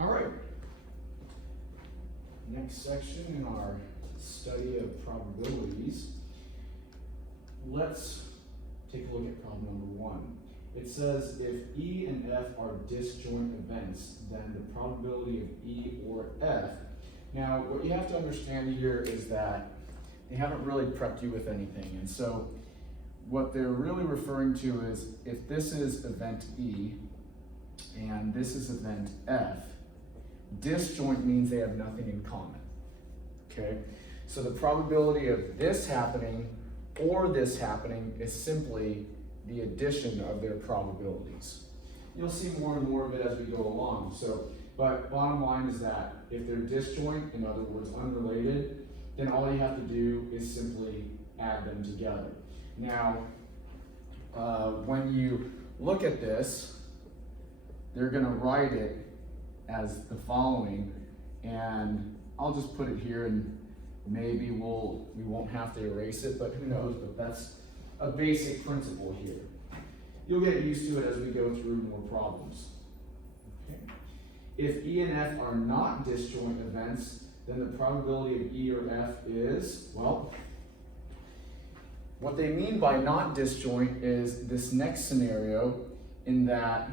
All right. Next section in our study of probabilities. Let's take a look at problem number 1. It says if E and F are disjoint events, then the probability of E or F. Now, what you have to understand here is that they haven't really prepped you with anything. And so what they're really referring to is if this is event E and this is event F, disjoint means they have nothing in common. Okay? So the probability of this happening or this happening is simply the addition of their probabilities. You'll see more and more of it as we go along. But bottom line is that if they're disjoint, in other words, unrelated, then all you have to do is simply add them together. Now, when you look at this, they're going to write it as the following, and I'll just put it here, and maybe we won't have to erase it, but who knows? But that's a basic principle here. You'll get used to it as we go through more problems. Okay. If E and F are not disjoint events, then the probability of E or F is, well, what they mean by not disjoint is this next scenario, in that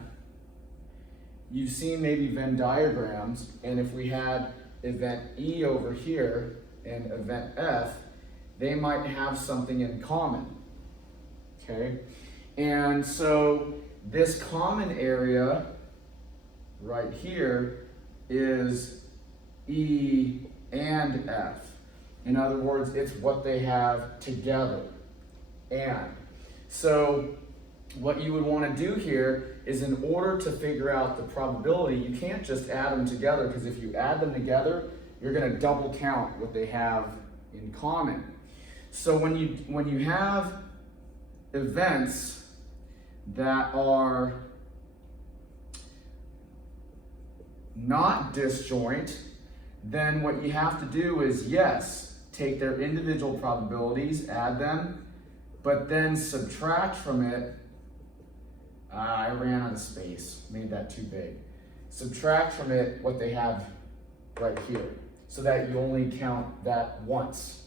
you've seen maybe Venn diagrams, and if we had event E over here and event F, they might have something in common. Okay? And so this common area right here is E and F. In other words, it's what they have together. And so what you would want to do here is, in order to figure out the probability, you can't just add them together, because if you add them together, you're going to double count what they have in common. So when you have events that are not disjoint, then what you have to do is, yes, take their individual probabilities, add them, but then subtract from it. I ran out of space, made that too big. Subtract from it what they have right here, so that you only count that once.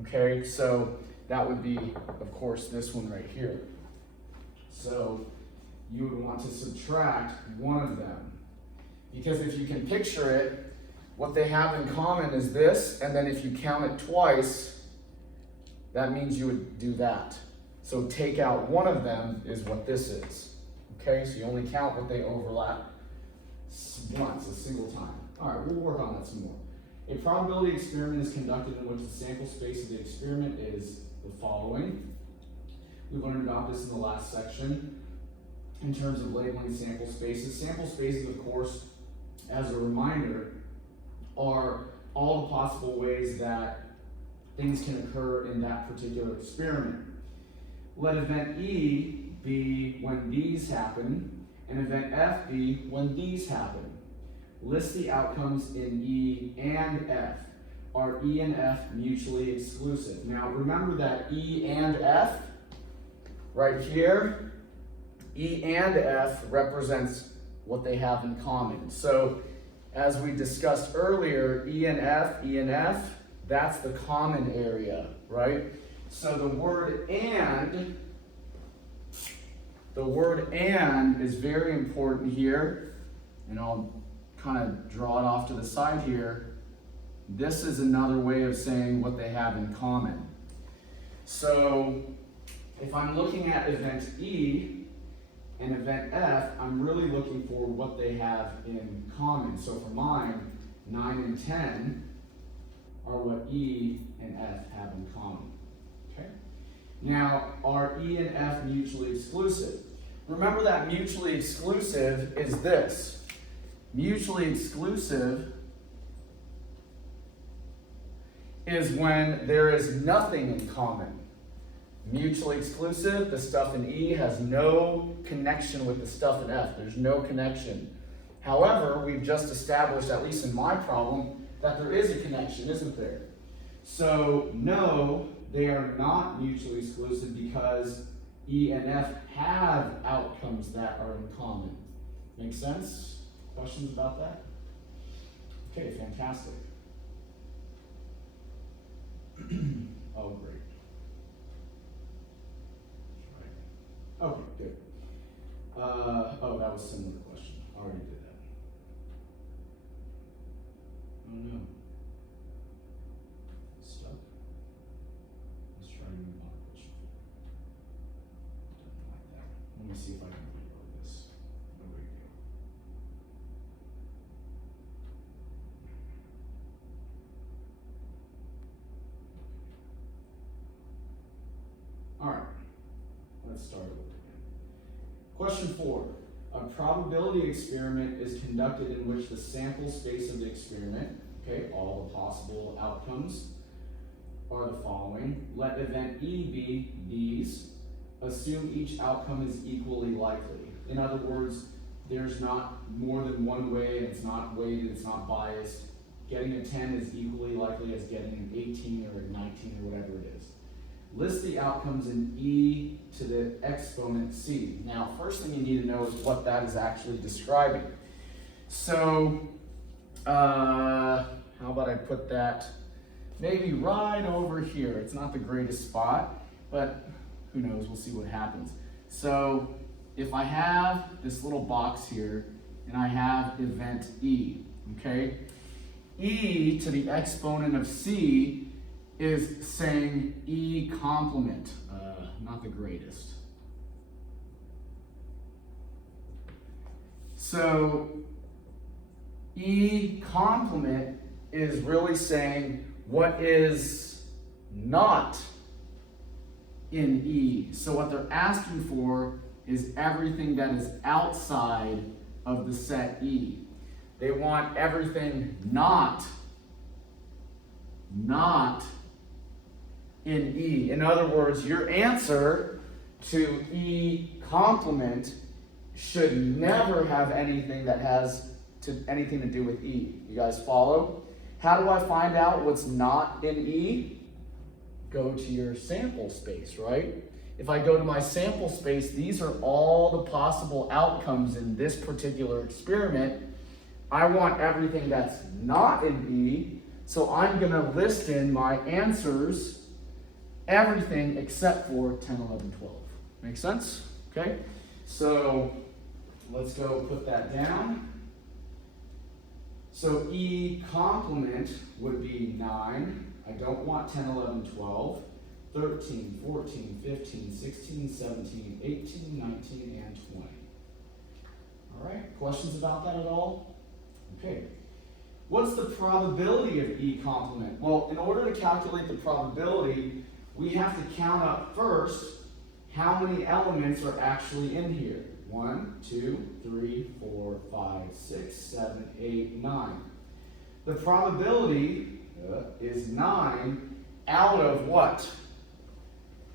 Okay, so that would be, of course, this one right here. So you would want to subtract one of them, because if you can picture it, what they have in common is this, and then if you count it twice, that means you would do that. So take out one of them is what this is. Okay, so you only count what they overlap once, a single time. All right, we'll work on that some more. A probability experiment is conducted in which the sample space of the experiment is the following. We learned about this in the last section in terms of labeling sample spaces. Sample spaces, of course, as a reminder, are all the possible ways that things can occur in that particular experiment. Let event E be when these happen, and event F be when these happen. List the outcomes in E and F. Are E and F mutually exclusive? Now remember that E and F, right here, E and F represents what they have in common. So as we discussed earlier, E and F, that's the common area, right? So the word and is very important here, and I'll kind of draw it off to the side here. This is another way of saying what they have in common. So if I'm looking at event E and event F, I'm really looking for what they have in common. So for mine, 9 and 10 are what E and F have in common. Okay? Now, are E and F mutually exclusive? Remember that mutually exclusive is this. Mutually exclusive is when there is nothing in common. Mutually exclusive, the stuff in E has no connection with the stuff in F. There's no connection. However, we've just established, at least in my problem, that there is a connection, isn't there? So, no, they are not mutually exclusive because E and F have outcomes that are in common. Make sense? Questions about that? Okay, fantastic. Oh, great. Right. Okay, good. Oh, that was a similar question. I already did that. Oh no. Stuck. Let's try to move on. Doesn't like that. Let me see if I can reload this. No big deal. All right. Let's start over again. Question 4. A probability experiment is conducted in which the sample space of the experiment, okay, all the possible outcomes are the following. Let event E be these. Assume each outcome is equally likely. In other words, there's not more than one way, and it's not weighted, it's not biased. Getting a 10 is equally likely as getting an 18 or a 19 or whatever it is. List the outcomes in E to the exponent C. Now, first thing you need to know is what that is actually describing. So, how about I put that maybe right over here. It's not the greatest spot, but who knows, we'll see what happens. So, if I have this little box here, and I have event E, okay? E to the exponent of C is saying E complement, not the greatest. So E complement is really saying what is not in E. So what they're asking for is everything that is outside of the set E. They want everything not in E. In other words, your answer to E complement should never have anything that has anything to do with E. You guys follow? How do I find out what's not in E? Go to your sample space, right? If I go to my sample space, these are all the possible outcomes in this particular experiment. I want everything that's not in E, so I'm going to list in my answers everything except for 10, 11, 12. Make sense? Okay? So let's go put that down. So E complement would be 9. I don't want 10, 11, 12. 13, 14, 15, 16, 17, 18, 19, and 20. All right, questions about that at all? Okay. What's the probability of E complement? Well, in order to calculate the probability, we have to count up first how many elements are actually in here. 1, 2, 3, 4, 5, 6, 7, 8, 9. The probability is 9 out of what?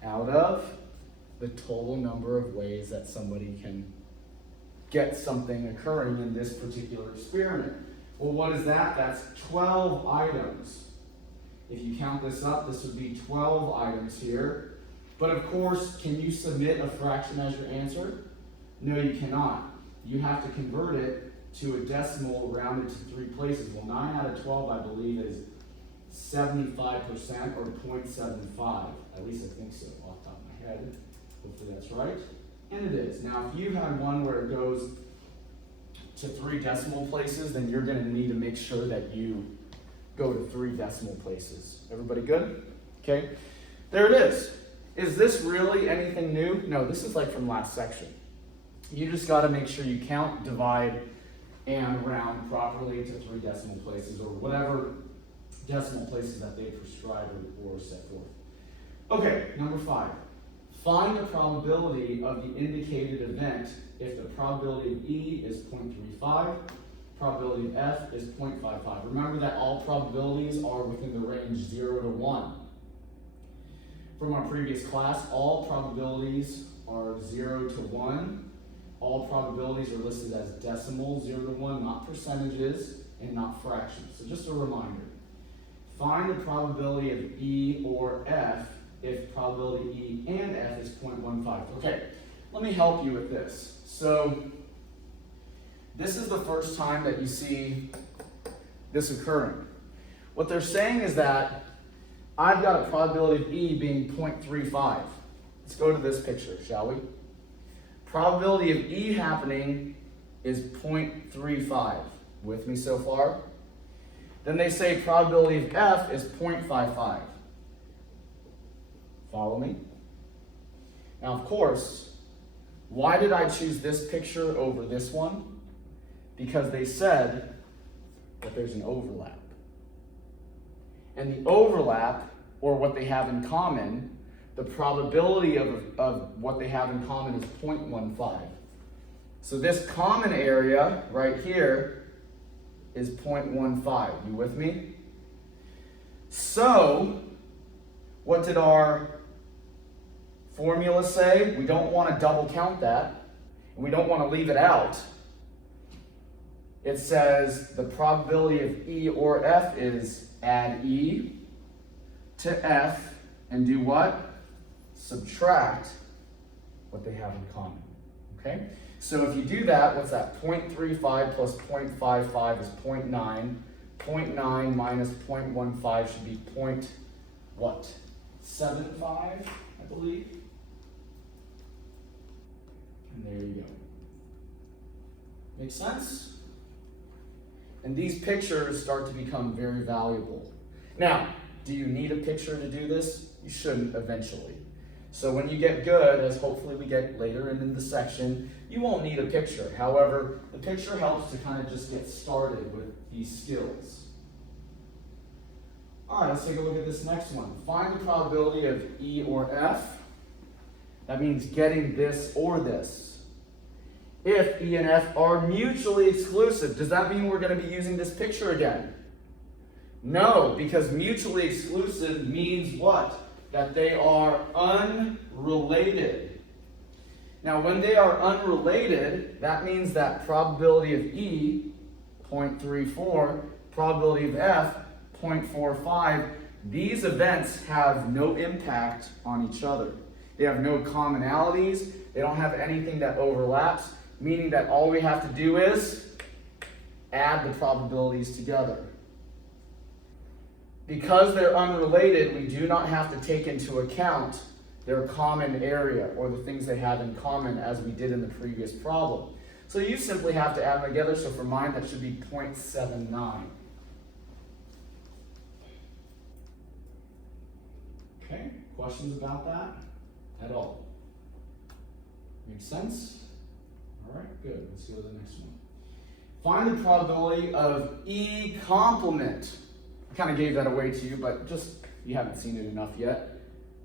Out of the total number of ways that somebody can get something occurring in this particular experiment. Well, what is that? That's 12 items. If you count this up, this would be 12 items here. But of course, can you submit a fraction as your answer? No, you cannot. You have to convert it to a decimal rounded to 3 places. Well, 9 out of 12, I believe, is 75% or 0.75. At least I think so off the top of my head. Hopefully that's right. And it is. Now, if you had one where it goes to 3 decimal places, then you're going to need to make sure that you go to 3 decimal places. Everybody good? Okay. There it is. Is this really anything new? No, this is like from last section. You just got to make sure you count, divide, and round properly to 3 decimal places or whatever decimal places that they prescribe or set forth. Okay, number 5. Find the probability of the indicated event if the probability of E is 0.35, probability of F is 0.55. Remember that all probabilities are within the range 0 to 1. From our previous class, all probabilities are 0 to 1. All probabilities are listed as decimals, 0 to 1, not percentages and not fractions. So just a reminder. Find the probability of E or F if probability E and F is 0.15. Okay, let me help you with this. So this is the first time that you see this occurring. What they're saying is that I've got a probability of E being 0.35. Let's go to this picture, shall we? Probability of E happening is 0.35. With me so far? Then they say probability of F is 0.55. Follow me? Now, of course, why did I choose this picture over this one? Because they said that there's an overlap. And the overlap, or what they have in common, the probability of what they have in common is 0.15. So this common area right here is 0.15. You with me? So, what did our formula say? We don't want to double count that, and we don't want to leave it out. It says the probability of E or F is add E to F and do what? Subtract what they have in common. Okay? So if you do that, what's that? 0.35 plus 0.55 is 0.9. 0.9 minus 0.15 should be what? 0.75, I believe. And there you go. Make sense? And these pictures start to become very valuable. Now, do you need a picture to do this? You shouldn't eventually. So when you get good, as hopefully we get later in the section, you won't need a picture. However, the picture helps to kind of just get started with these skills. All right, let's take a look at this next one. Find the probability of E or F. That means getting this or this. If E and F are mutually exclusive, does that mean we're going to be using this picture again? No, because mutually exclusive means what? That they are unrelated. Now, when they are unrelated, that means that probability of E, 0.34, probability of F, 0.45, these events have no impact on each other. They have no commonalities. They don't have anything that overlaps, meaning that all we have to do is add the probabilities together. Because they're unrelated, we do not have to take into account their common area or the things they have in common as we did in the previous problem. So you simply have to add them together. So for mine, that should be 0.79. Okay, questions about that at all? Make sense? All right, good. Let's go to the next one. Find the probability of E complement. I kind of gave that away to you, but just, you haven't seen it enough yet.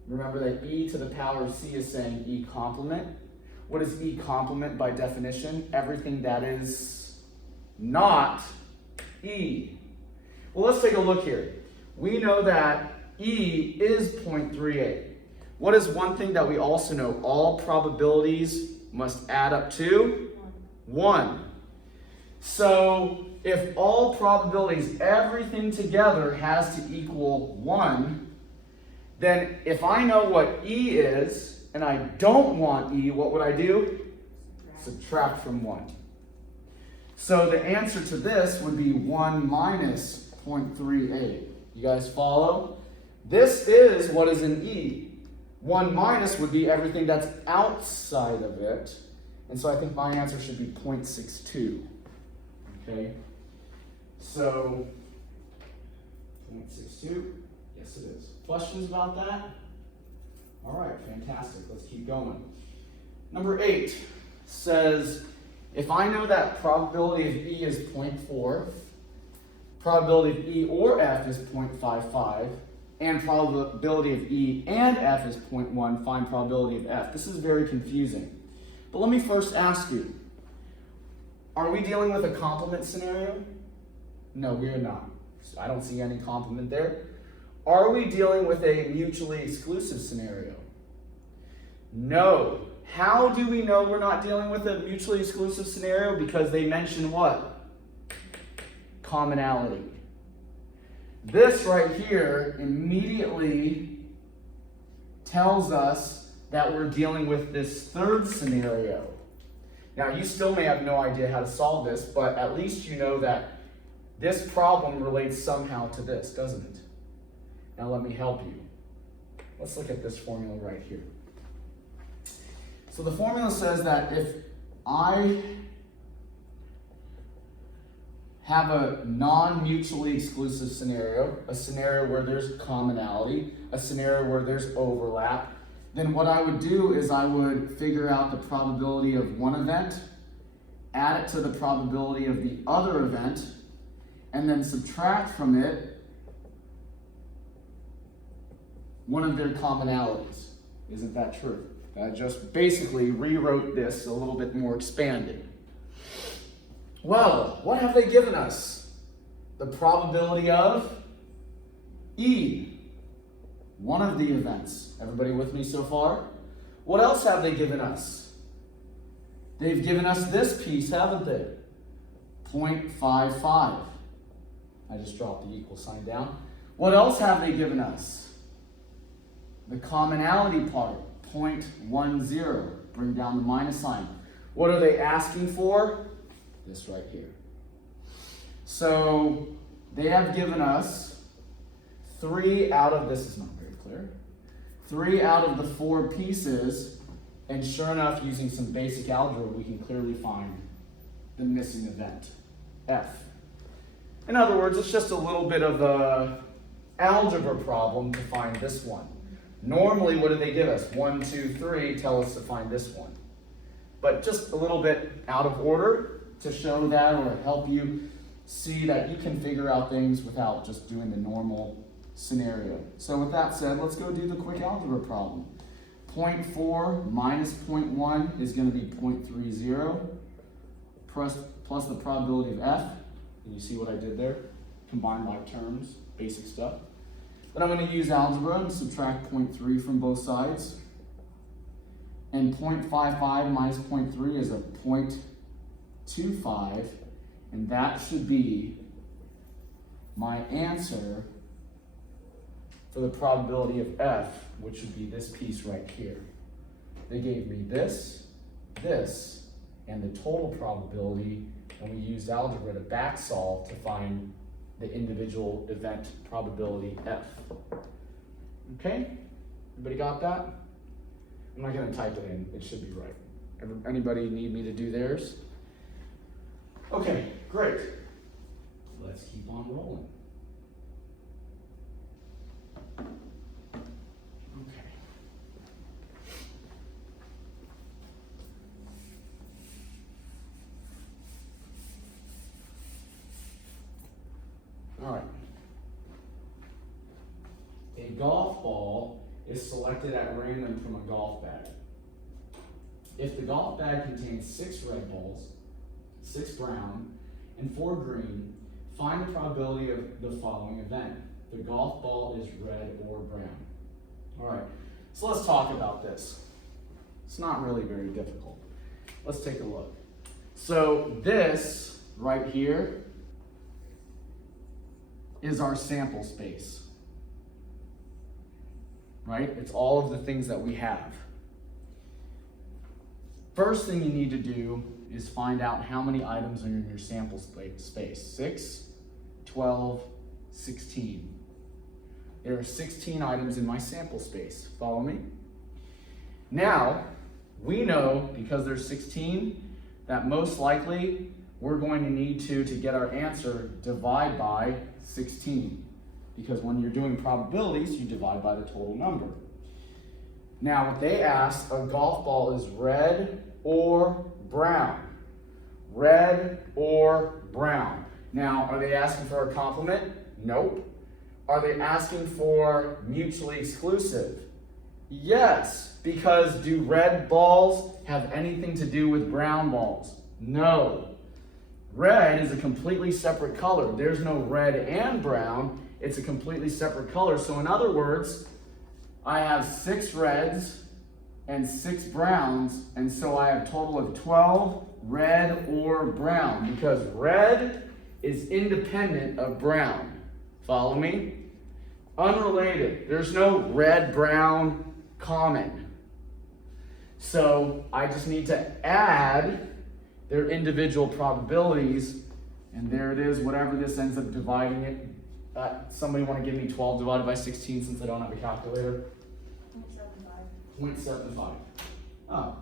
Remember that E to the power of C is saying E complement. What is E complement by definition? Everything that is not E. Well, let's take a look here. We know that E is 0.38. What is one thing that we also know? All probabilities must add up to 1. So if all probabilities, everything together has to equal 1, then if I know what E is, and I don't want E, what would I do? Subtract from 1. So the answer to this would be 1 minus 0.38. You guys follow? This is what is in E. 1 minus would be everything that's outside of it. And so I think my answer should be 0.62. Okay? So, 0.62. Yes, it is. Questions about that? All right, fantastic. Let's keep going. Number 8 says, if I know that probability of E is 0.4, probability of E or F is 0.55, and probability of E and F is 0.1, find probability of F. This is very confusing. But let me first ask you, are we dealing with a complement scenario? No, we are not. So I don't see any complement there. Are we dealing with a mutually exclusive scenario? No. How do we know we're not dealing with a mutually exclusive scenario? Because they mention what? Commonality. This right here immediately tells us that we're dealing with this third scenario. Now, you still may have no idea how to solve this, but at least you know that This problem relates somehow to this, doesn't it? Now let me help you. Let's look at this formula right here. So the formula says that if I have a non-mutually exclusive scenario, a scenario where there's commonality, a scenario where there's overlap, then what I would do is I would figure out the probability of one event, add it to the probability of the other event, and then subtract from it one of their commonalities. Isn't that true? I just basically rewrote this a little bit more expanded. Well, what have they given us? The probability of E, one of the events. Everybody with me so far? What else have they given us? They've given us this piece, haven't they? 0.55. I just dropped the equal sign down. What else have they given us? The commonality part, 0.10. Bring down the minus sign. What are they asking for? This right here. So they have given us 3 out of, this is not very clear, 3 out of the 4 pieces, and sure enough, using some basic algebra, we can clearly find the missing event, F. In other words, it's just a little bit of a algebra problem to find this one. Normally, what do they give us? 1, 2, 3 tell us to find this one. But just a little bit out of order to show that or help you see that you can figure out things without just doing the normal scenario. So with that said, let's go do the quick algebra problem. 0.4 minus 0.1 is going to be 0.30 plus the probability of F. And you see what I did there? Combined like terms, basic stuff. Then I'm going to use algebra and subtract 0.3 from both sides. And 0.55 minus 0.3 is a 0.25. And that should be my answer for the probability of F, which would be this piece right here. They gave me this, this, and the total probability, and we used algebra to back solve to find the individual event probability F. Okay? Everybody got that? I'm not going to type it in. It should be right. Anybody need me to do theirs? Okay, great. Let's keep on rolling. Okay. All right. A golf ball is selected at random from a golf bag. If the golf bag contains 6 red balls, 6 brown, and 4 green, find the probability of the following event. The golf ball is red or brown. All right, so let's talk about this. It's not really very difficult. Let's take a look. So this right here is our sample space, right? It's all of the things that we have. First thing you need to do is find out how many items are in your sample space. 6, 12, 16. There are 16 items in my sample space. Follow me? Now, we know, because there's 16, that most likely we're going to need to get our answer, divide by 16. Because when you're doing probabilities, you divide by the total number. Now, what they asked, a golf ball is red or brown. Red or brown. Now, are they asking for a complement? Nope. Are they asking for mutually exclusive? Yes, because do red balls have anything to do with brown balls? No. Red is a completely separate color. There's no red and brown. It's a completely separate color. So in other words, I have 6 reds and 6 browns, and so I have a total of 12 red or brown, because red is independent of brown. Follow me? Unrelated. There's no red-brown common. So I just need to add their individual probabilities, And there it is, whatever this ends up dividing it. Somebody want to give me 12 divided by 16 since I don't have a calculator? 0.75. Oh,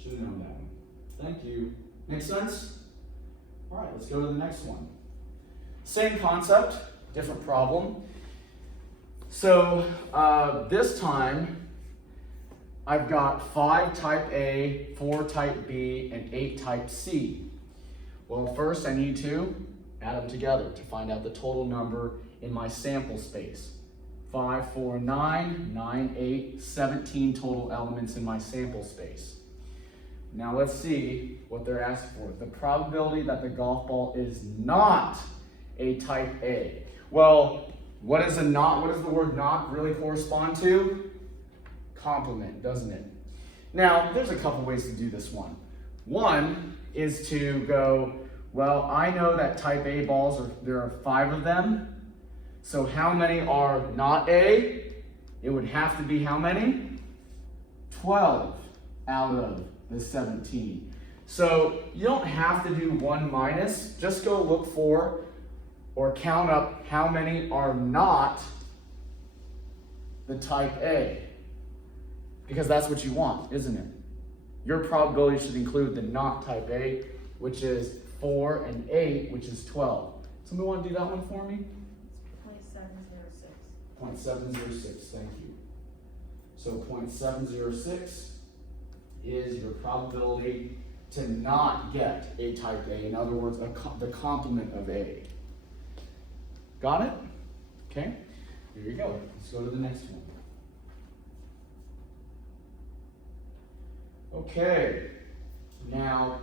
should have known that one. Thank you. Make sense? All right, let's go to the next one. Same concept, different problem. So this time, I've got 5 type A, 4 type B, and 8 type C. Well, first I need to add them together to find out the total number in my sample space. 5, 4, 9, 9, 8, 17 total elements in my sample space. Now let's see what they're asking for. The probability that the golf ball is not a type A. Well, what does the word not really correspond to? Complement, doesn't it? Now, there's a couple ways to do this one. One is to go, well, I know that type A balls, there are 5 of them. So how many are not A? It would have to be how many? 12 out of the 17. So you don't have to do 1 minus, just go look for or count up how many are not the type A. Because that's what you want, isn't it? Your probability should include the not type A, which is 4, and 8, which is 12. Somebody want to do that one for me? 0.706. 0.706, thank you. So 0.706 is your probability to not get a type A. In other words, the complement of A. Got it? Okay, here you go. Let's go to the next one. Okay, now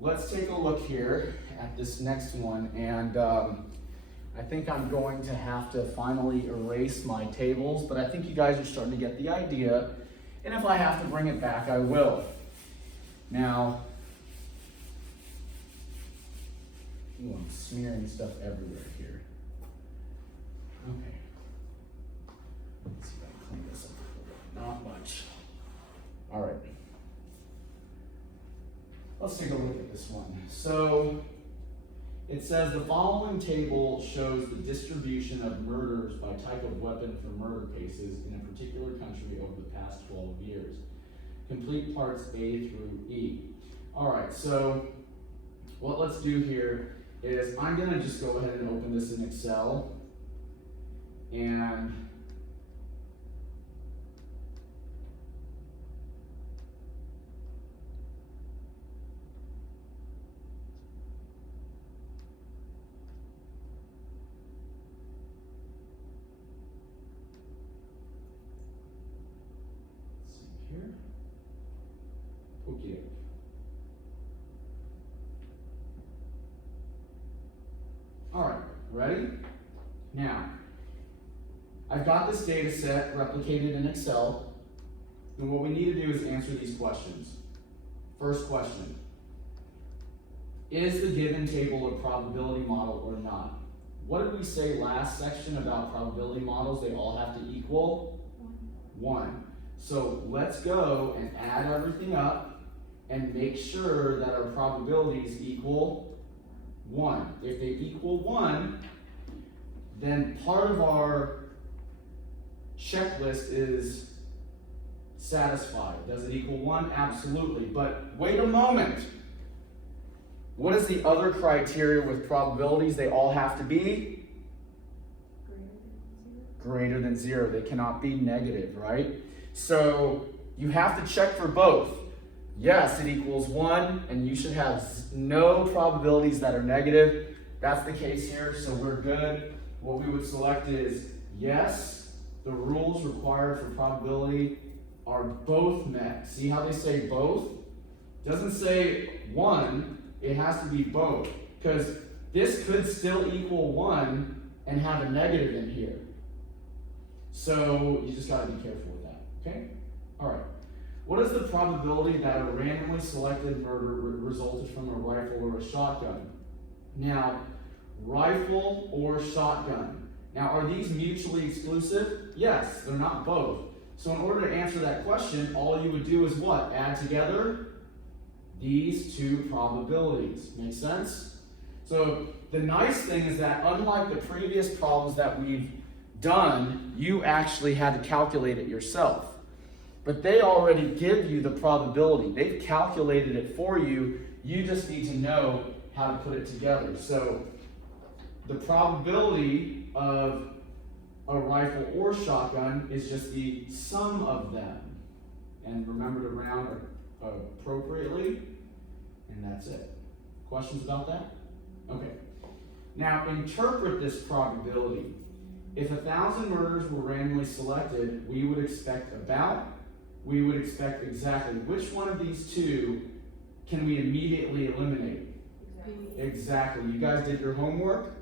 let's take a look here at this next one, and I think I'm going to have to finally erase my tables, but I think you guys are starting to get the idea, and if I have to bring it back, I will. Now, ooh, I'm smearing stuff everywhere here. Okay. Let's see if I can clean this up a little bit. Not much. All right. Let's take a look at this one. So it says the following table shows the distribution of murders by type of weapon for murder cases in a particular country over the past 12 years. Complete parts A through E. All right, so what let's do here is I'm going to just go ahead and open this in Excel. And here. Okay. All right, ready? Now, I've got this data set replicated in Excel, and what we need to do is answer these questions. First question, is the given table a probability model or not? What did we say last section about probability models? They all have to equal 1. So let's go and add everything up and make sure that our probabilities equal 1. If they equal 1, then part of our checklist is satisfied. Does it equal 1? Absolutely. But wait a moment. What is the other criteria with probabilities? They all have to be greater than 0. They cannot be negative, right? So you have to check for both. Yes, it equals 1, and you should have no probabilities that are negative. That's the case here, so we're good. What we would select is yes, the rules required for probability are both met. See how they say both? Doesn't say 1, it has to be both, because this could still equal 1 and have a negative in here. So you just got to be careful with that, okay? All right. What is the probability that a randomly selected murder resulted from a rifle or a shotgun? Now, rifle or shotgun. Now, are these mutually exclusive? Yes, they're not both. So in order to answer that question, all you would do is what? Add together these two probabilities. Make sense? So the nice thing is that unlike the previous problems that we've done, you actually had to calculate it yourself. But they already give you the probability. They've calculated it for you. You just need to know how to put it together. So the probability of a rifle or shotgun is just the sum of them. And remember to round appropriately, and that's it. Questions about that? Okay. Now interpret this probability. If 1,000 murders were randomly selected, we would expect exactly. Which one of these two can we immediately eliminate? Exactly. You guys did your homework?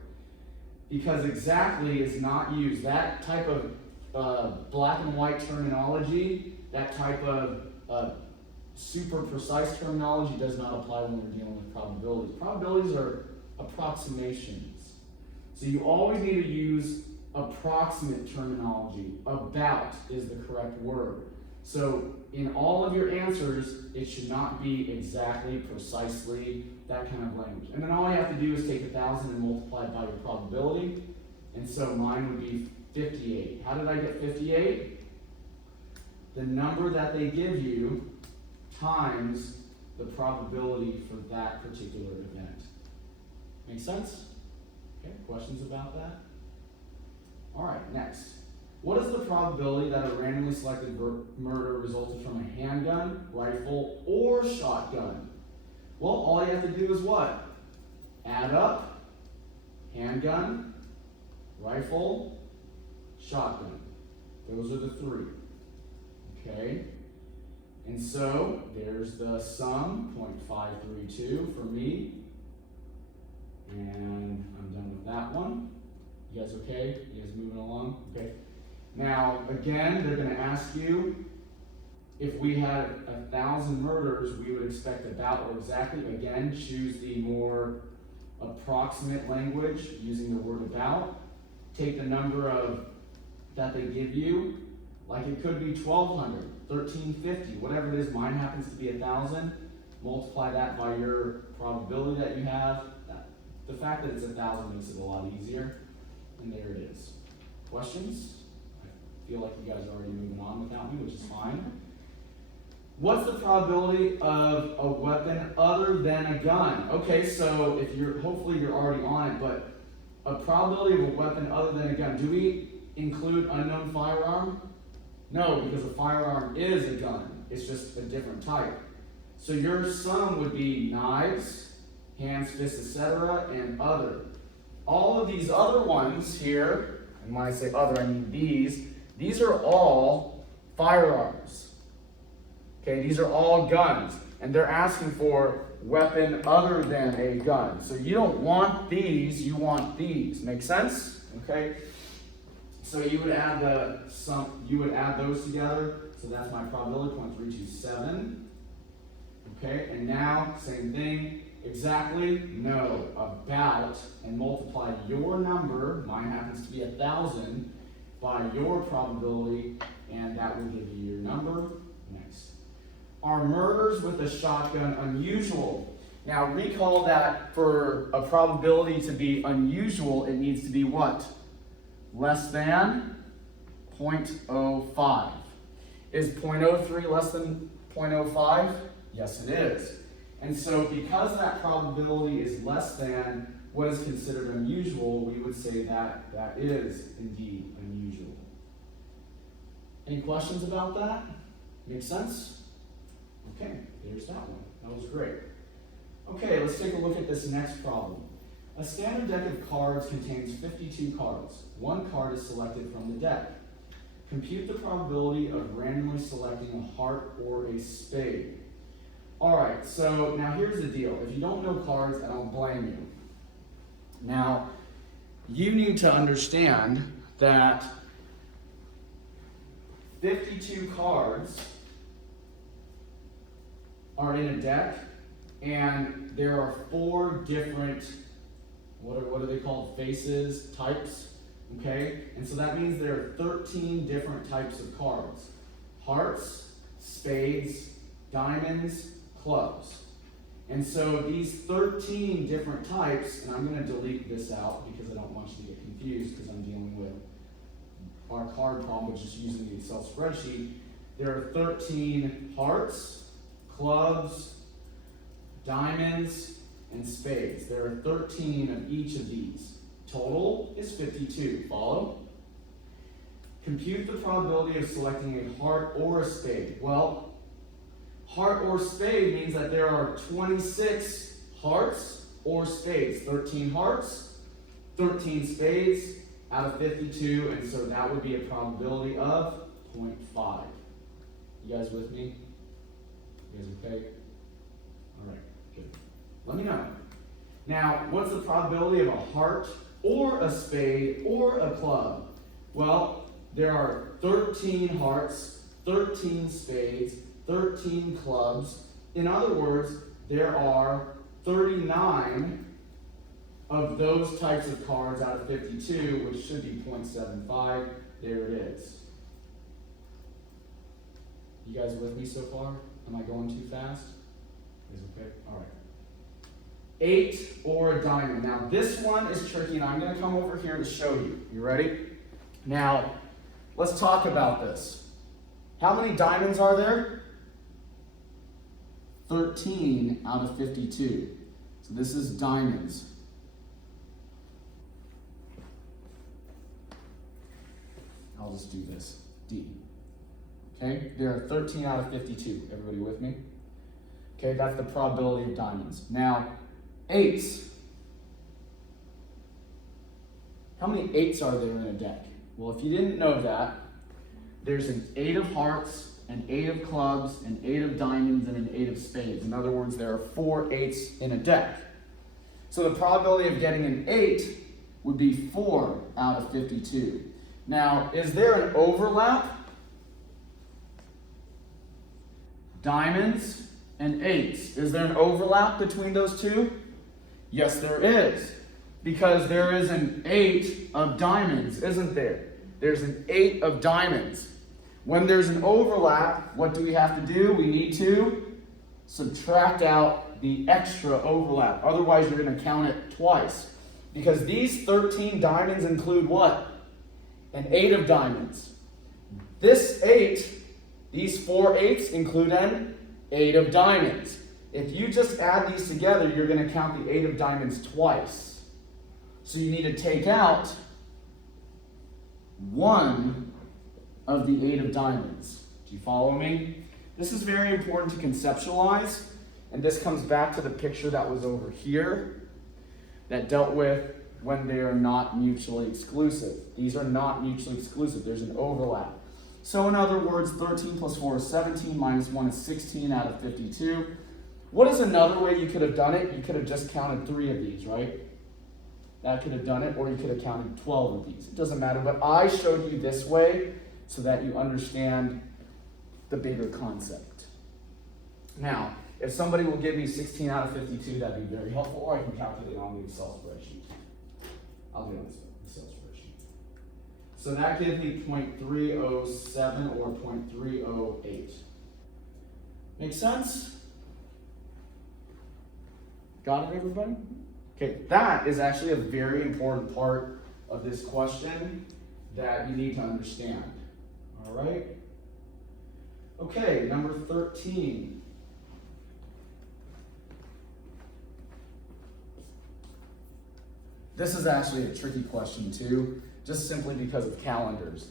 Because exactly is not used. That type of black and white terminology, that type of super precise terminology does not apply when we're dealing with probabilities. Probabilities are approximations. So you always need to use approximate terminology. About is the correct word. So in all of your answers, it should not be exactly, precisely, that kind of language. And then all you have to do is take 1,000 and multiply it by your probability. And so mine would be 58. How did I get 58? The number that they give you times the probability for that particular event. Make sense? Okay, questions about that? All right, next. What is the probability that a randomly selected murder resulted from a handgun, rifle, or shotgun? Well, all you have to do is what? Add up handgun, rifle, shotgun. Those are the three. Okay? And so there's the sum, 0.532 for me. And I'm done with that one. You guys okay? You guys moving along? Okay. Now, again, they're going to ask you, if we had 1,000 murders, we would expect about or exactly. Again, choose the more approximate language using the word about. Take the number that they give you, like it could be 1,200, 1,350, whatever it is. Mine happens to be 1,000. Multiply that by your probability that you have. The fact that it's 1,000 makes it a lot easier. And there it is. Questions? I feel like you guys are already moving on without me, which is fine. What's the probability of a weapon other than a gun? Okay, so if hopefully you're already on it, but a probability of a weapon other than a gun. Do we include unknown firearm? No, because a firearm is a gun. It's just a different type. So your sum would be knives, hands, fists, etc., and other. All of these other ones here, and when I say other, I mean these are all firearms. Okay, these are all guns, and they're asking for weapon other than a gun. So you don't want these, you want these. Make sense? Okay. So you would add those together. So that's my probability, 0.327. Okay, and now same thing. Exactly? No. About, and multiply your number, mine happens to be 1,000, by your probability, and that will give you your number. Next. Are murders with a shotgun unusual? Now recall that for a probability to be unusual, it needs to be what? Less than 0.05. Is 0.03 less than 0.05? Yes, it is. And so because that probability is less than what is considered unusual, we would say that that is indeed unusual. Any questions about that? Make sense? Okay, there's that one. That was great. Okay, let's take a look at this next problem. A standard deck of cards contains 52 cards. One card is selected from the deck. Compute the probability of randomly selecting a heart or a spade. Alright, so now here's the deal. If you don't know cards, I don't blame you. Now, you need to understand that 52 cards are in a deck, and there are 4 different, what are they called? Faces, types, okay? And so that means there are 13 different types of cards. Hearts, spades, diamonds, clubs. And so these 13 different types, and I'm going to delete this out because I don't want you to get confused because I'm dealing with our card problem, which is using the Excel spreadsheet. There are 13 hearts, clubs, diamonds, and spades. There are 13 of each of these. Total is 52. Follow? Compute the probability of selecting a heart or a spade. Well, heart or spade means that there are 26 hearts or spades. 13 hearts, 13 spades out of 52, and so that would be a probability of 0.5. You guys with me? You guys okay? All right, good. Let me know. Now, what's the probability of a heart or a spade or a club? Well, there are 13 hearts, 13 spades, 13 clubs. In other words, there are 39 of those types of cards out of 52, which should be 0.75. There it is. You guys with me so far? Am I going too fast? Is okay? All right. 8 or a diamond. Now this one is tricky, and I'm going to come over here to show you. You ready? Now, let's talk about this. How many diamonds are there? 13 out of 52. So this is diamonds. I'll just do this. D. Okay, there are 13 out of 52. Everybody with me? Okay, that's the probability of diamonds. Now, 8s. How many 8s are there in a deck? Well, if you didn't know that, there's an 8 of hearts, an 8 of clubs, an 8 of diamonds, and an 8 of spades. In other words, there are 4 8s in a deck. So the probability of getting an 8 would be 4 out of 52. Now, is there an overlap? Diamonds and 8s. Is there an overlap between those two? Yes, there is. Because there is an 8 of diamonds, isn't there? There's an 8 of diamonds. When there's an overlap, what do we have to do? We need to subtract out the extra overlap. Otherwise, you're going to count it twice. Because these 13 diamonds include what? An 8 of diamonds. This 8, these 4 8s include an 8 of diamonds. If you just add these together, you're going to count the 8 of diamonds twice. So you need to take out 1 of the 8 of diamonds. Do you follow me? This is very important to conceptualize, and this comes back to the picture that was over here that dealt with when they are not mutually exclusive. These are not mutually exclusive. There's an overlap. So in other words, 13 plus 4 is 17, minus 1 is 16 out of 52. What is another way you could have done it? You could have just counted 3 of these, right? That could have done it, or you could have counted 12 of these. It doesn't matter, but I showed you this way so that you understand the bigger concept. Now, if somebody will give me 16 out of 52, that'd be very helpful, or I can calculate on the Excel spreadsheet. I'll do it on the Excel spreadsheet. So that gives me 0.307 or 0.308. Make sense? Got it, everybody? Okay, that is actually a very important part of this question that you need to understand. All right? Okay, number 13. This is actually a tricky question too, just simply because of calendars.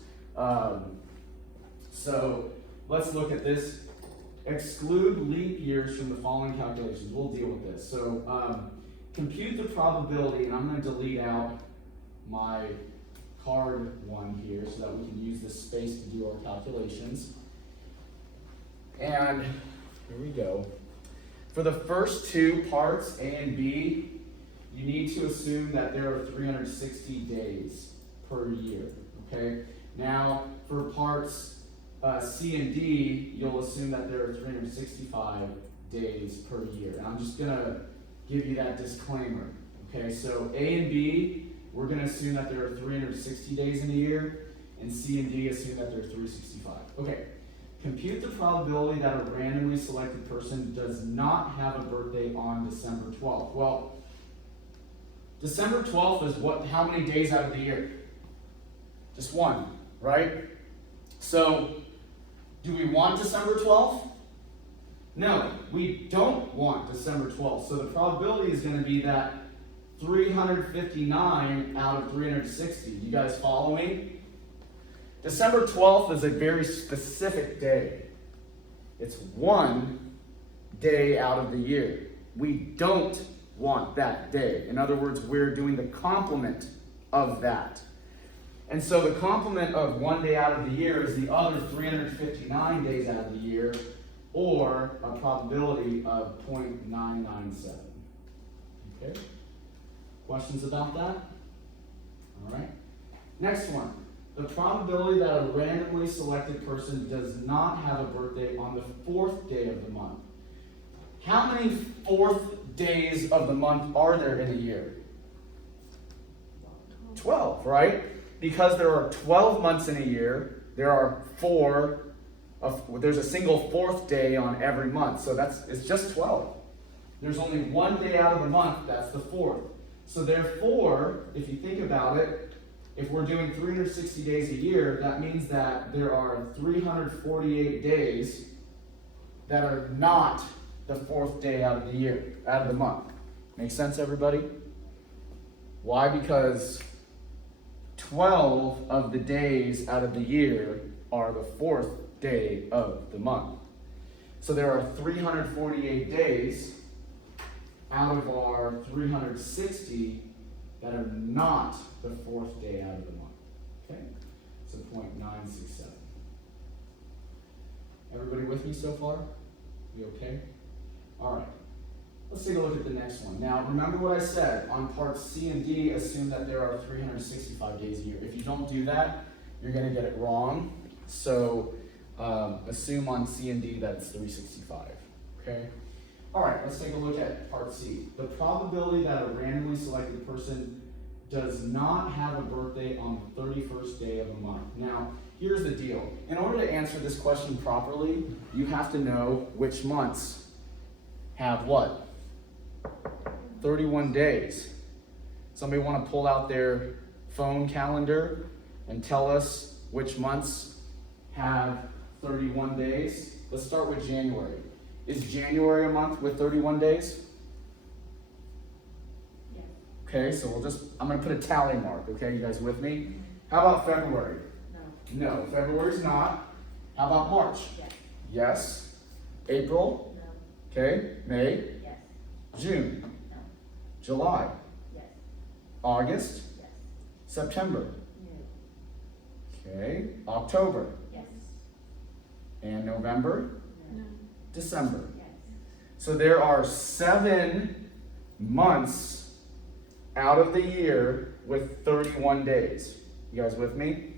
So let's look at this. Exclude leap years from the following calculations. We'll deal with this. So compute the probability, and I'm going to delete out my card one here so that we can use this space to do our calculations. And here we go. For the first two parts, A and B, you need to assume that there are 360 days per year, okay? Now, for parts C and D, you'll assume that there are 365 days per year. And I'm just gonna give you that disclaimer, okay? So A and B, we're gonna assume that there are 360 days in a year, and C and D assume that there are 365. Okay, compute the probability that a randomly selected person does not have a birthday on December 12th. Well, December 12th is how many days out of the year? Just one, right? So, do we want December 12th? No, we don't want December 12th. So the probability is going to be that 359 out of 360. You guys follow me? December 12th is a very specific day. It's one day out of the year. We don't want that day. In other words, we're doing the complement of that. And so the complement of one day out of the year is the other 359 days out of the year, or a probability of 0.997. Okay? Questions about that? All right. Next one. The probability that a randomly selected person does not have a birthday on the 4th day of the month. How many 4th days of the month are there in a year? 12, right? Because there are 12 months in a year, there are there's a single 4th day on every month. So it's just 12. There's only one day out of the month, that's the 4th. So therefore, if you think about it, if we're doing 360 days a year, that means that there are 348 days that are not the 4th day out of the year, out of the month. Make sense, everybody? Why? Because 12 of the days out of the year are the 4th day of the month. So there are 348 days out of our 360 that are not the 4th day out of the month. Okay? So 0.967. Everybody with me so far? We okay? All right. Let's take a look at the next one. Now, remember what I said. On parts C and D, assume that there are 365 days a year. If you don't do that, you're going to get it wrong. So assume on C and D that it's 365. Okay? All right, let's take a look at part C. The probability that a randomly selected person does not have a birthday on the 31st day of a month. Now, here's the deal. In order to answer this question properly, you have to know which months have what? 31 days. Somebody want to pull out their phone calendar and tell us which months have 31 days? Let's start with January. Is January a month with 31 days? Yes. Okay, so I'm going to put a tally mark, okay? You guys with me? How about February? No. No, February's not. How about March? Yes. Yes. April? No. Okay. May? Yes. June? No. July? Yes. August? Yes. September? No. Okay. October? Yes. And November? No. December? Yes. So there are 7 months out of the year with 31 days. You guys with me?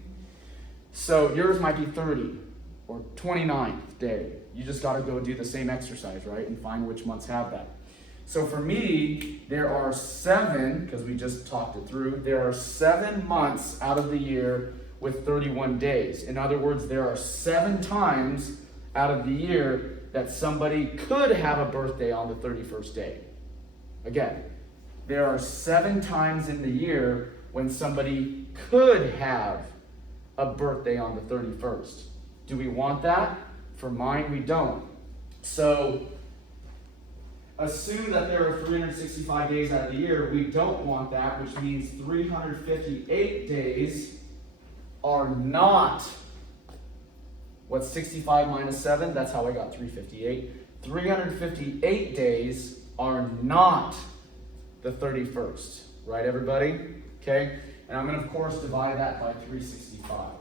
So yours might be 30 or 29th day. You just got to go do the same exercise, right? And find which months have that. So for me, there are 7, because we just talked it through, there are 7 months out of the year with 31 days. In other words, there are 7 times out of the year that somebody could have a birthday on the 31st day. Again, there are 7 times in the year when somebody could have a birthday on the 31st. Do we want that? For mine, we don't. So, assume that there are 365 days out of the year. We don't want that, which means 358 days are not. What's 65 minus 7? That's how I got 358. 358 days are not the 31st. Right, everybody? Okay? And I'm going to, of course, divide that by 365.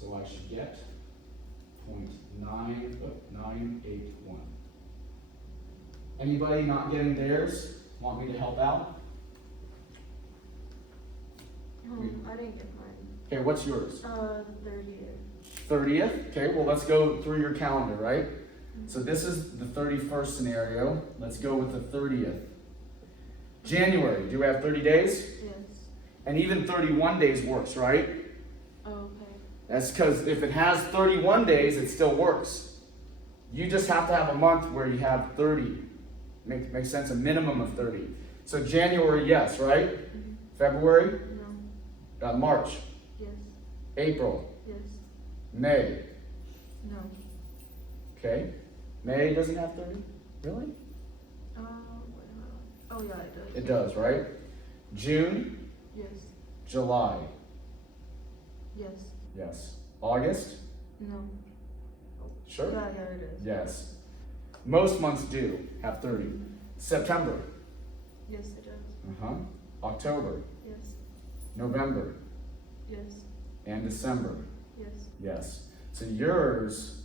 So I should get 0.981. Anybody not getting theirs? Want me to help out? I didn't get mine. Okay, what's yours? 30th. 30th? Okay, well, let's go through your calendar, right? So this is the 31st scenario. Let's go with the 30th. January, do we have 30 days? Yes. And even 31 days works, right? Oh, okay. That's because if it has 31 days, it still works. You just have to have a month where you have 30. Makes sense, a minimum of 30. So January, yes, right? Mm-hmm. February? No. March? Yes. April? Yes. May? No. Okay. May doesn't have 30? Really? Wait a minute. Oh, yeah, it does. It does, right? June? Yes. July? Yes. Yes. August? No. Sure? Yeah, it is. Yes. Most months do have 30. September? Yes, it does. Uh-huh. October? Yes. November? Yes. And December? Yes. Yes. So yours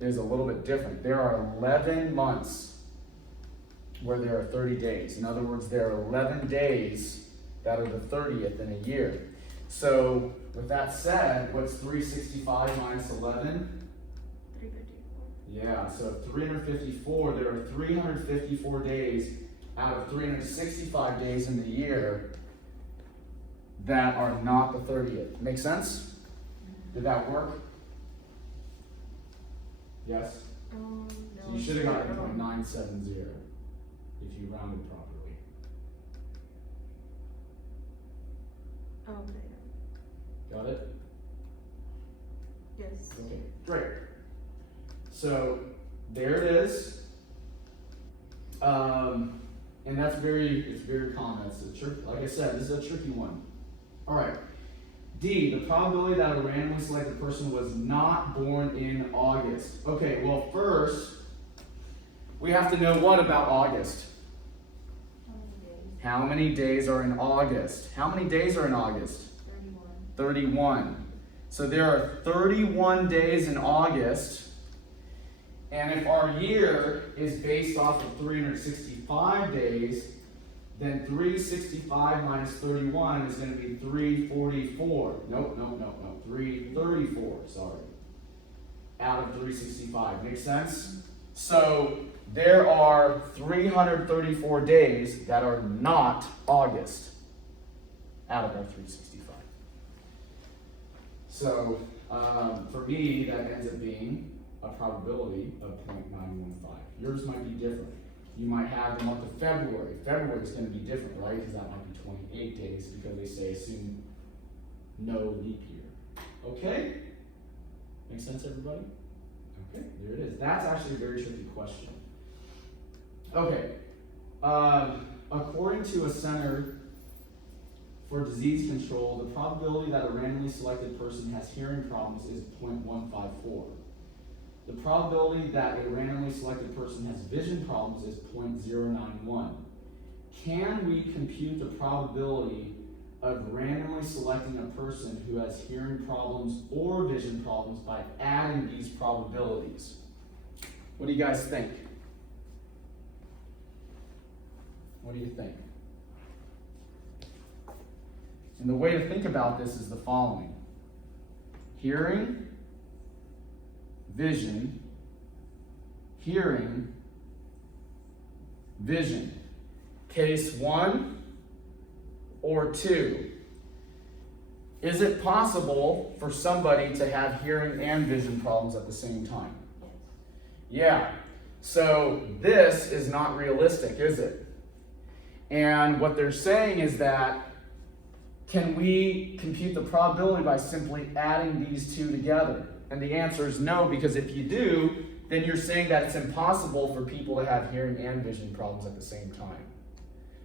is a little bit different. There are 11 months where there are 30 days. In other words, there are 11 days that are the 30th in a year. So with that said, what's 365 minus 11? 354. Yeah, so 354, there are 354 days out of 365 days in the year that are not the 30th. Make sense? Did that work? Yes? No. So you should have gotten 0.970 if you rounded properly. Okay. Got it? Yes. Okay, great. So there it is. And that's it's very common. It's a trick. Like I said, this is a tricky one. All right. D, the probability that a randomly selected person was not born in August. Okay, well first, we have to know what about August? How many days are in August? How many days are in August? 31. So there are 31 days in August. And if our year is based off of 365 days, then 365 minus 31 is going to be 344. Nope. 334, sorry. Out of 365. Make sense? So there are 334 days that are not August out of our 365. So for me, that ends up being a probability of 0.915. Yours might be different. You might have the month of February. February is going to be different, right? Because that might be 28 days because they say assume no leap year. Okay? Make sense, everybody? Okay, there it is. That's actually a very tricky question. Okay. According to a Center for Disease Control, the probability that a randomly selected person has hearing problems is 0.154. The probability that a randomly selected person has vision problems is 0.091. Can we compute the probability of randomly selecting a person who has hearing problems or vision problems by adding these probabilities? What do you guys think? What do you think? And the way to think about this is the following. Hearing, vision, hearing, vision. Case 1 or 2. Is it possible for somebody to have hearing and vision problems at the same time? Yeah. So this is not realistic, is it? And what they're saying is that, can we compute the probability by simply adding these two together? And the answer is no, because if you do, then you're saying that it's impossible for people to have hearing and vision problems at the same time.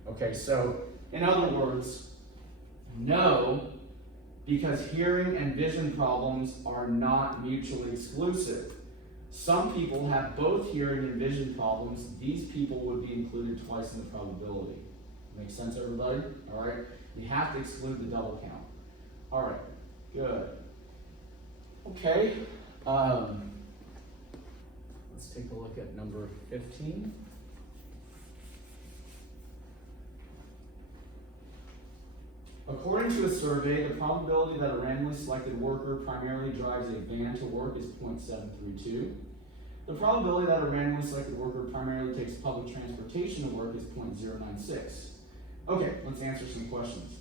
Okay, so in other words, no, because hearing and vision problems are not mutually exclusive. Some people have both hearing and vision problems. These people would be included twice in the probability. Make sense, everybody? All right. You have to exclude the double count. All right. Good. Okay. Let's take a look at number 15. According to a survey, the probability that a randomly selected worker primarily drives a van to work is 0.732. The probability that a randomly selected worker primarily takes public transportation to work is 0.096. Okay, let's answer some questions.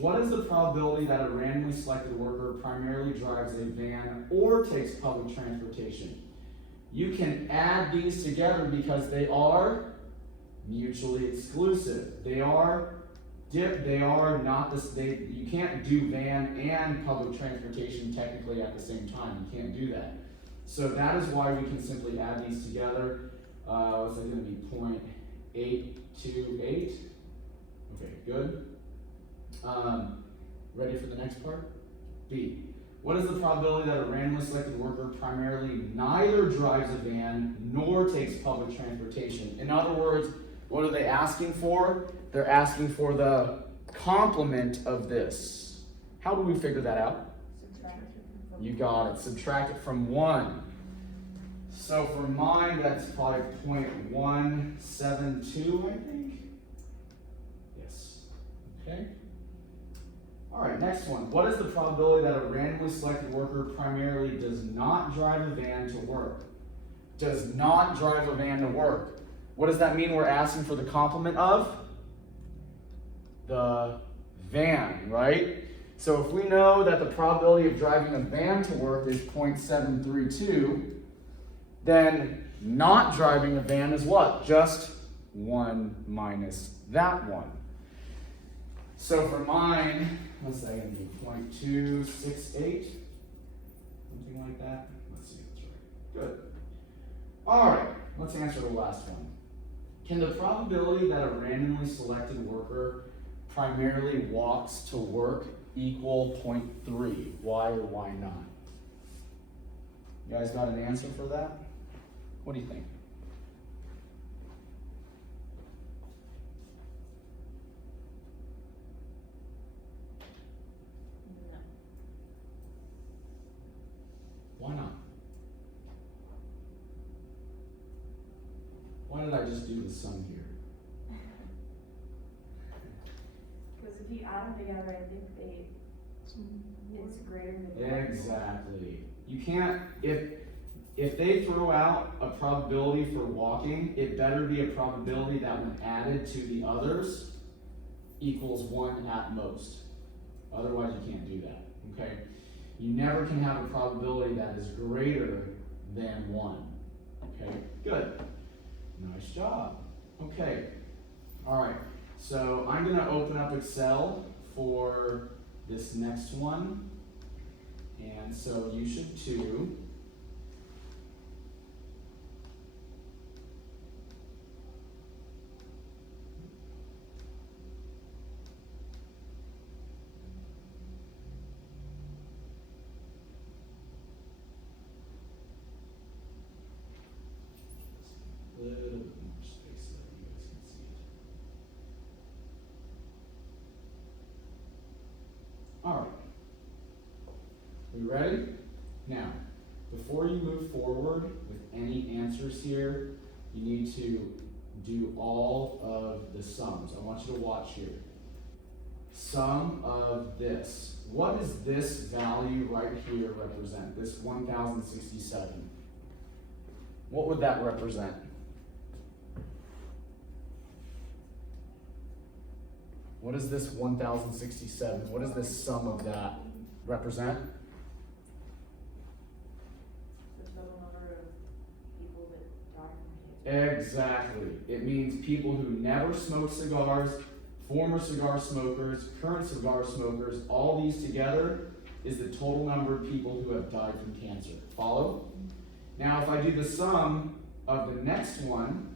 What is the probability that a randomly selected worker primarily drives a van or takes public transportation? You can add these together because they are mutually exclusive. They are not this. You can't do van and public transportation technically at the same time. You can't do that. So that is why we can simply add these together. What's it going to be? 0.828. Okay, good. Ready for the next part? B. What is the probability that a randomly selected worker primarily neither drives a van nor takes public transportation? In other words, what are they asking for? They're asking for the complement of this. How do we figure that out? Subtract. You got it. Subtract it from 1. So for mine, that's probably 0.172, I think. Yes. Okay. All right, next one. What is the probability that a randomly selected worker primarily does not drive a van to work? Does not drive a van to work. What does that mean? We're asking for the complement of the van, right? So if we know that the probability of driving a van to work is 0.732, then not driving a van is what? Just 1 minus that one. So for mine, what's that going to be? 0.268? Something like that? Let's see if that's right. Good. All right, let's answer the last one. Can the probability that a randomly selected worker primarily walks to work equal 0.3? Why or why not? You guys got an answer for that? What do you think? No. Why not? Why did I just do the sum here? Because if you add them together, I think it's greater than one. Exactly. You can't, if they throw out a probability for walking, it better be a probability that when added to the others equals 1 at most. Otherwise you can't do that, okay? You never can have a probability that is greater than 1, okay? Good. Nice job. Okay. All right. So I'm going to open up Excel for this next one. And so you should too. A little bit more space so that you guys can see it. All right. We ready? Now, before you move forward with any answers here, you need to do all of the sums. I want you to watch here. Sum of this. What does this value right here represent? This 1067. What would that represent? What is this 1067? What does this sum of that represent? The total number of people that die from cancer. Exactly. It means people who never smoked cigars, former cigar smokers, current cigar smokers, all these together is the total number of people who have died from cancer. Follow? Now, if I do the sum of the next one,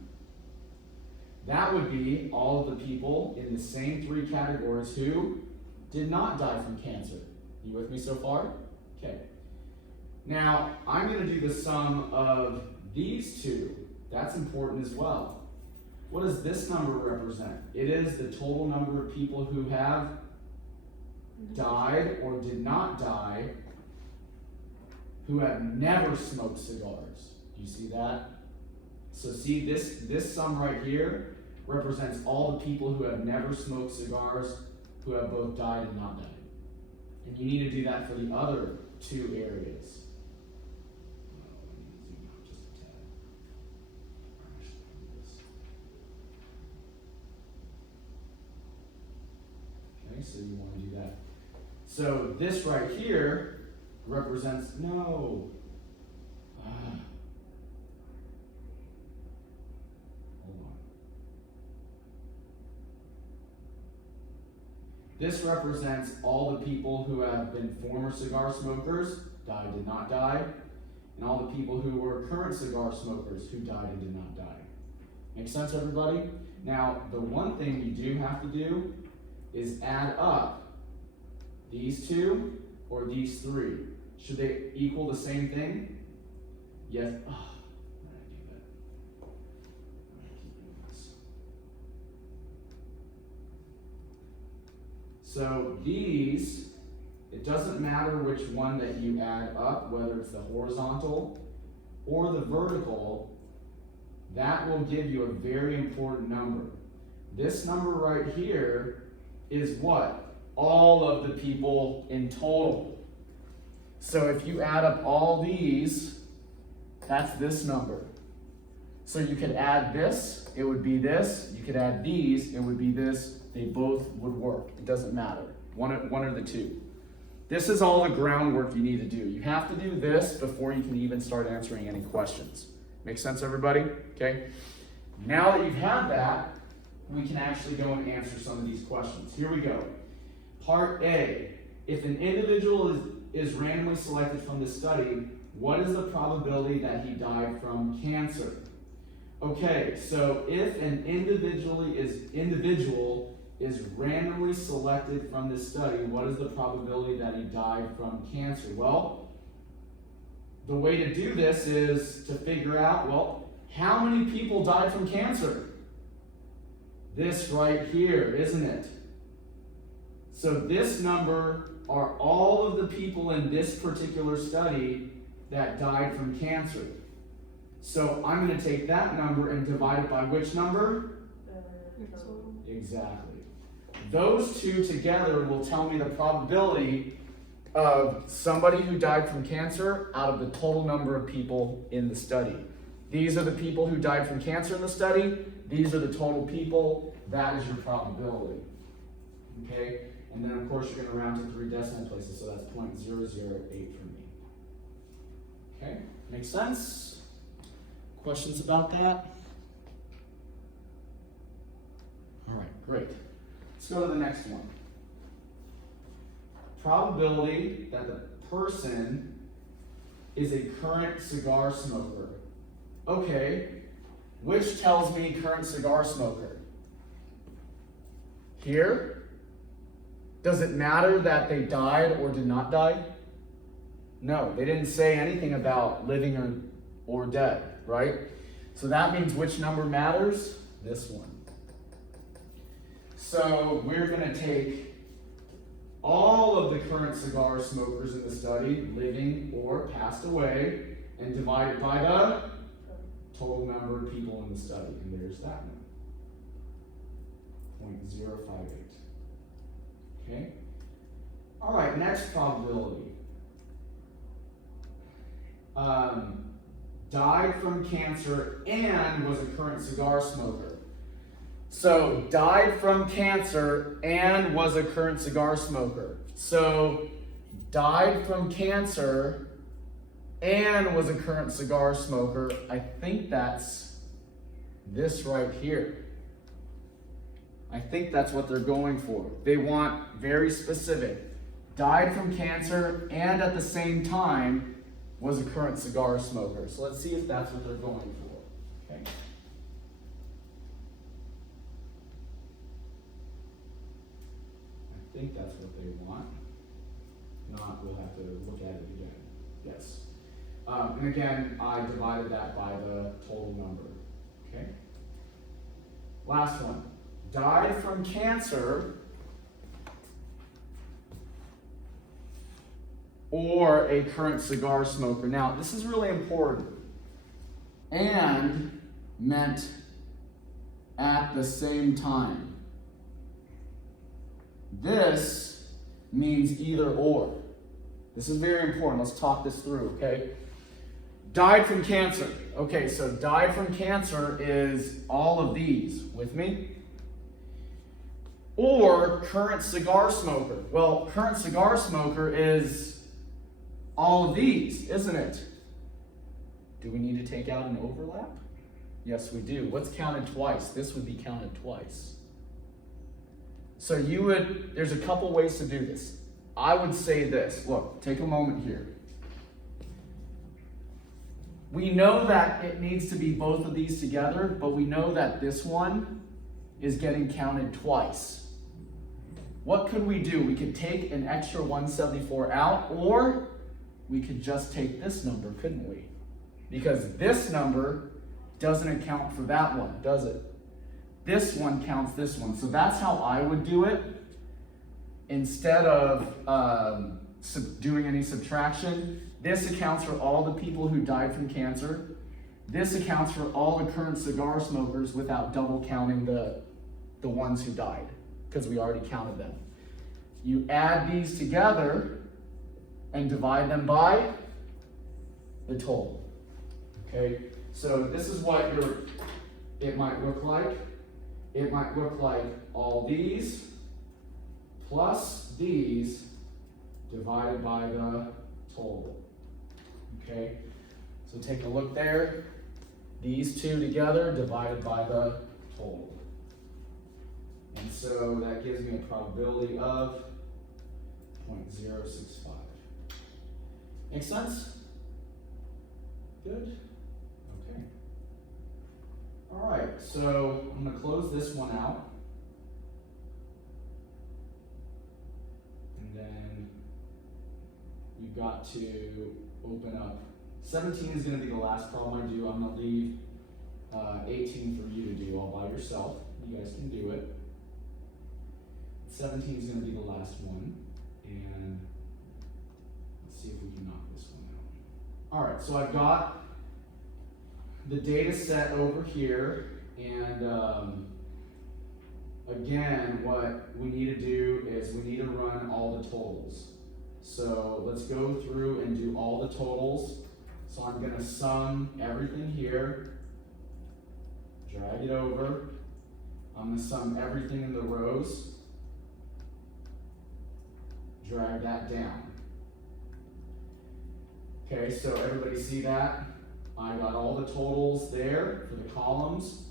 that would be all of the people in the same 3 categories who did not die from cancer. You with me so far? Okay. Now, I'm going to do the sum of these 2. That's important as well. What does this number represent? It is the total number of people who have died or did not die who have never smoked cigars. Do you see that? So see, this sum right here represents all the people who have never smoked cigars, who have both died and not died. And you need to do that for the other 2 areas. Zoom out just a tad. Okay. Okay, so you want to do that. So this right here represents, no. Hold on. This represents all the people who have been former cigar smokers, died, did not die, and all the people who were current cigar smokers who died and did not die. Make sense, everybody? Now, the one thing you do have to do is add up these two or these three. Should they equal the same thing? Yes. Oh, why did I do that? I keep doing this. So these, it doesn't matter which one that you add up, whether it's the horizontal or the vertical, that will give you a very important number. This number right here is what? All of the people in total. So if you add up all these, that's this number. So you could add this, it would be this. You could add these, it would be this. They both would work. It doesn't matter. One or the two. This is all the groundwork you need to do. You have to do this before you can even start answering any questions. Make sense, everybody? Okay. Now that you've had that, we can actually go and answer some of these questions. Here we go. Part A. If an individual is randomly selected from the study, what is the probability that he died from cancer? Okay, so if an individual is randomly selected from this study, what is the probability that he died from cancer? Well, the way to do this is to figure out, well, how many people died from cancer? This right here, isn't it? So this number are all of the people in this particular study that died from cancer. So I'm going to take that number and divide it by which number? Exactly. Those two together will tell me the probability of somebody who died from cancer out of the total number of people in the study. These are the people who died from cancer in the study. These are the total people. That is your probability. Okay? And then, of course, you're going to round to 3 decimal places, so that's 0.008 for me. Okay? Make sense? Questions about that? All right, great. Let's go to the next one. Probability that the person is a current cigar smoker. Okay, which tells me current cigar smoker? Here? Does it matter that they died or did not die? No, they didn't say anything about living or dead, right? So that means which number matters? This one. So we're going to take all of the current cigar smokers in the study, living or passed away, and divide it by the total number of people in the study. And there's that one. 0.058. Okay? All right, next probability. Died from cancer and was a current cigar smoker. So, died from cancer and was a current cigar smoker. So, died from cancer and was a current cigar smoker. I think that's this right here. I think that's what they're going for. They want very specific. Died from cancer and at the same time was a current cigar smoker. So let's see if that's what they're going for. Okay. I think that's what they want. If not, we'll have to look at it again. Yes. And again, I divided that by the total number. Okay. Last one. Died from cancer or a current cigar smoker. Now, this is really important. And meant at the same time. This means either or. This is very important. Let's talk this through, okay? Died from cancer. Okay, so died from cancer is all of these. With me? Or current cigar smoker. Well, current cigar smoker is all of these, isn't it? Do we need to take out an overlap? Yes, we do. What's counted twice? This would be counted twice. So there's a couple ways to do this. I would say this. Look, take a moment here. We know that it needs to be both of these together, but we know that this one is getting counted twice. What could we do? We could take an extra 174 out, or we could just take this number, couldn't we? Because this number doesn't account for that one, does it? This one counts this one. So that's how I would do it. Instead of doing any subtraction, this accounts for all the people who died from cancer. This accounts for all the current cigar smokers without double counting the ones who died, because we already counted them. You add these together and divide them by the total. Okay, so this is what it might look like. It might look like all these plus these divided by the total. Okay, so take a look there. These two together divided by the total. And so that gives me a probability of 0.065. Make sense? Good? Okay. All right, so I'm going to close this one out. And then you've got to open up. 17 is going to be the last problem I do. I'm going to leave 18 for you to do all by yourself. You guys can do it. 17 is going to be the last one. And let's see if we can knock this one out. All right, so I've got the data set over here. And again, what we need to do is we need to run all the totals. So let's go through and do all the totals. So I'm going to sum everything here, drag it over. I'm going to sum everything in the rows, drag that down. Okay, so everybody see that? I got all the totals there for the columns.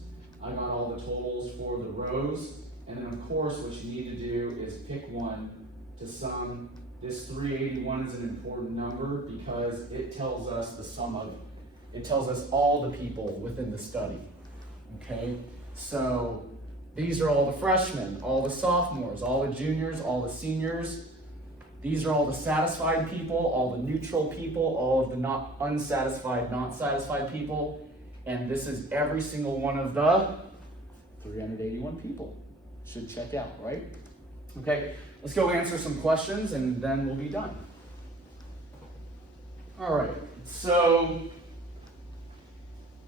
I got all the totals for the rows. And then of course what you need to do is pick one to sum. This 381 is an important number because it tells us the sum of, it tells us all the people within the study. Okay, so these are all the freshmen, all the sophomores, all the juniors, all the seniors. These are all the satisfied people, all the neutral people, all of the not unsatisfied, not satisfied people. And this is every single one of the 381 people. Should check out, right? Okay, let's go answer some questions and then we'll be done. All right, so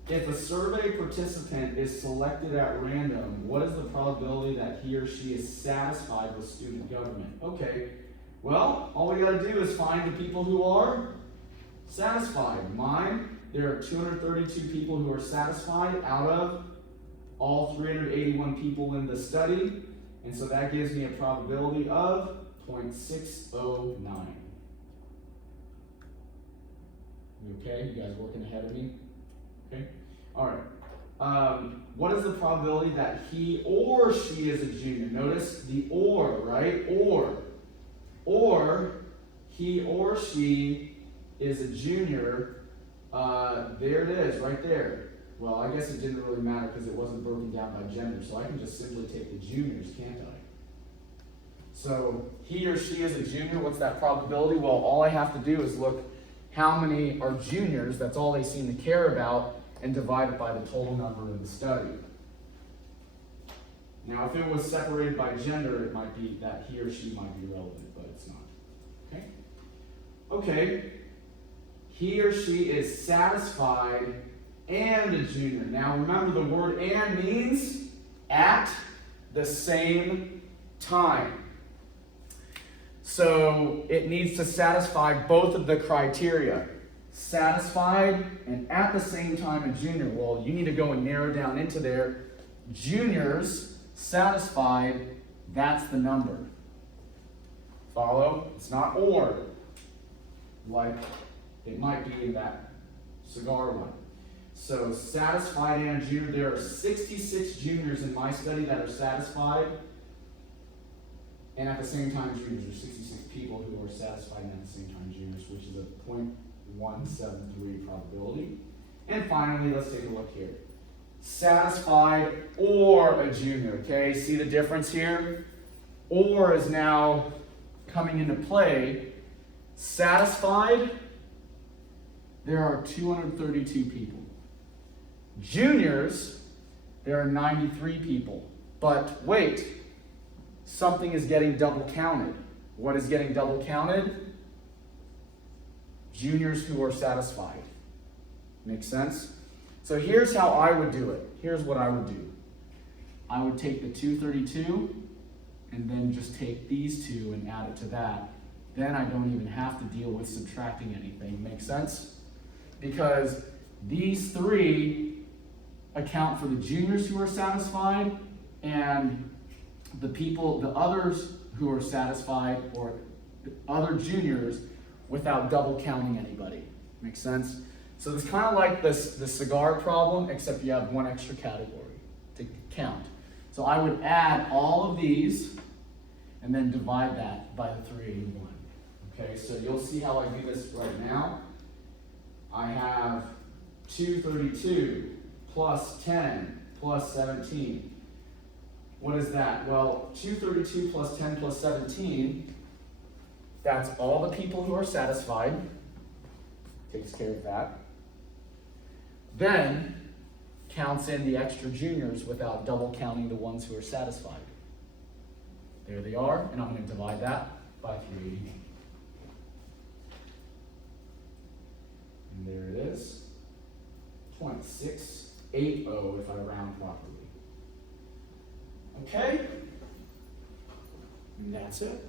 if a survey participant is selected at random, what is the probability that he or she is satisfied with student government? Okay, well, all we gotta do is find the people who are satisfied. Mine, there are 232 people who are satisfied out of all 381 people in the study. And so that gives me a probability of 0.609. You okay? You guys working ahead of me? Okay? All right. What is the probability that he or she is a junior? Notice the or, right? Or he or she is a junior. There it is, right there. Well, I guess it didn't really matter because it wasn't broken down by gender, so I can just simply take the juniors, can't I? So he or she is a junior. What's that probability? Well, all I have to do is look how many are juniors, that's all they seem to care about, and divide it by the total number in the study. Now, if it was separated by gender, it might be that he or she might be relevant, but it's not. Okay? Okay. He or she is satisfied and a junior. Now remember, the word and means at the same time. So it needs to satisfy both of the criteria. Satisfied and at the same time a junior. Well, you need to go and narrow down into there. Juniors satisfied That's the number. Follow? It's not or, like it might be in that cigar one. So satisfied and a junior, there are 66 juniors in my study that are satisfied, and at the same time juniors. There's 66 people who are satisfied and at the same time juniors, which is a 0.173 probability. And finally, let's take a look here. Satisfied or a junior, okay? See the difference here? Or is now coming into play. Satisfied, there are 232 people. Juniors, there are 93 people. But wait, something is getting double counted. What is getting double counted? Juniors who are satisfied. Make sense? So here's how I would do it. Here's what I would do. I would take the 232 and then just take these two and add it to that. Then I don't even have to deal with subtracting anything. Make sense? Because these three account for the juniors who are satisfied and the people, the others who are satisfied, or other juniors, without double counting anybody. Make sense? So it's kind of like the cigar problem, except you have one extra category to count. So I would add all of these and then divide that by the 381. Okay, so you'll see how I do this right now. I have 232 plus 10 plus 17. What is that? Well, 232 plus 10 plus 17, that's all the people who are satisfied. Takes care of that. Then counts in the extra juniors without double counting the ones who are satisfied. There they are, and I'm going to divide that by 380. And there it is. 0.680 if I round properly. Okay? And that's it.